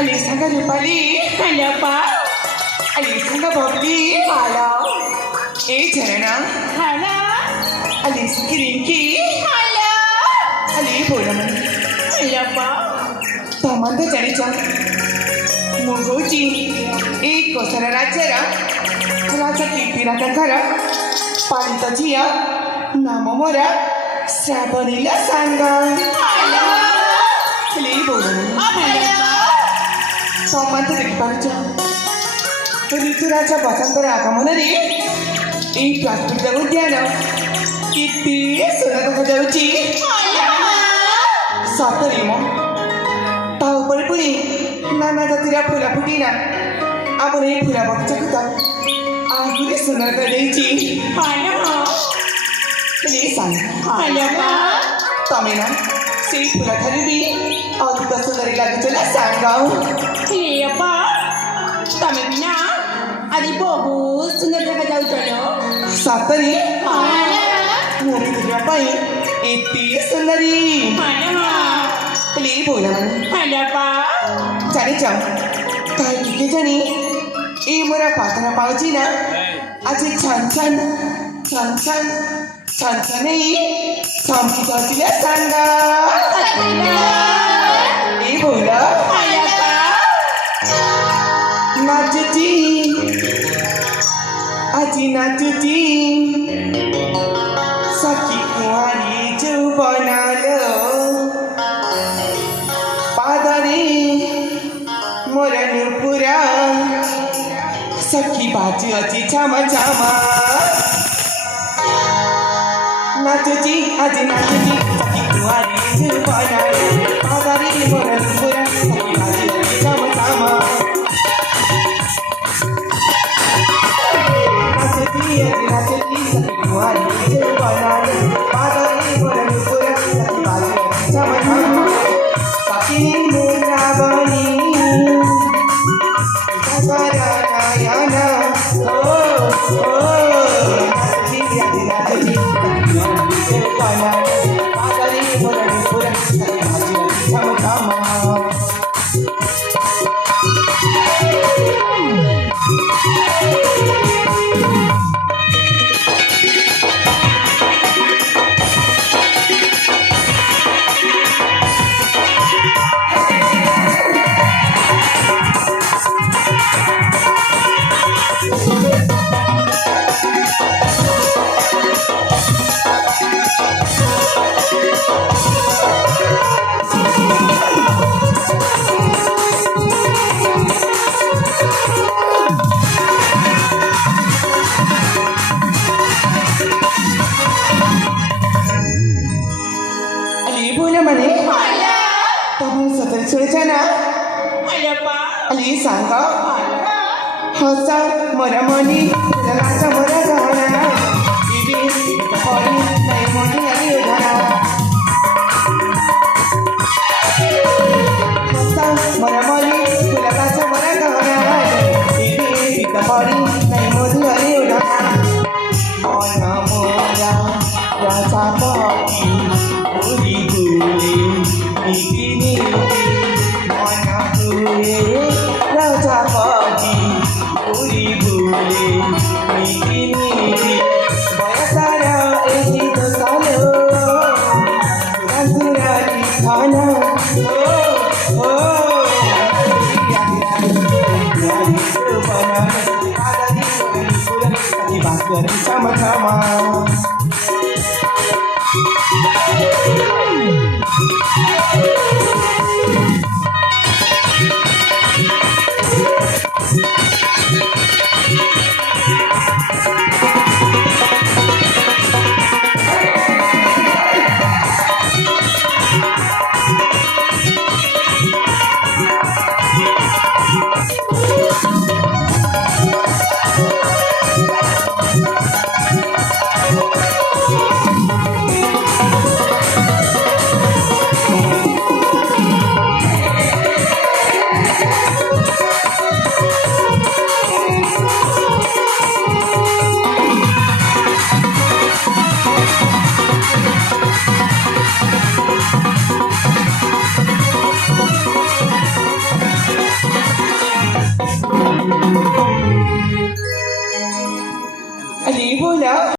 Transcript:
Alisangan Rupali, Hallappa. Alisangan Babli, Hala. Jharana, Hala. Alisangan Rinki, Hala. Ali Bolamani, Hallappa. Tamanta Janicha, Mungoji, Kosara Rajara, Raja Kipira Kakara, Palita Jia, Namamora, Sabanila Sanga, Hala. Ali Bolamani, Hallappa. Tamanta Rikparcha, Rituraja Basantara Akamanari, Plastic Udiana, Kitty, Sonata Jauchi, Satarimo, Tau Purpuri, Nana Tira Pura Putina, Abone Pura Bakchaka, Aguri Sonata Dechi, Lisan, Tamina, See Pura Taribi, Autica Sonarilla Sanga. Apa? Kami bina, adi bogus, sudah jauh jauh. Satari, Mana? Mungkin berapa ini? Iti sendiri. Mana? Beli bola. Ada apa? Cari jam. Kalau kita jadi, ini murah patah apa aja na? Aje cancan ni, sampai jadi sangga. Ini bola. Ada apa? Najuti, aji najuti, sakit kuari jubana lo, padari moranu pura, sakit baju aji cama cama, najuti, aji najuti, sakit kuari jubana lo, padari moranu pura, sakit baju aji cama cama. Dia tidak cerita keluar, dia पागरी मोरनी पुरा भाजी थम थमा Ibu naman eh. Hala. Tapos sa tersulit na. Hala pa. Alisan ka. Hala. Hosa moramoni. Lalasa moragana. Bibi kapori. Naimoni ayudana. Hosa moramoni. Lalasa moragana. Bibi kapori. Naimoni ayudana. Mona mora. Rasa pagi. Uri guli, niti niti, mana guli, raja pagi. Uri guli, niti niti, bayasara eki to salo, surasura di sana. Oh, oh, dari sebana, ada di pura, di bakar sama-sama.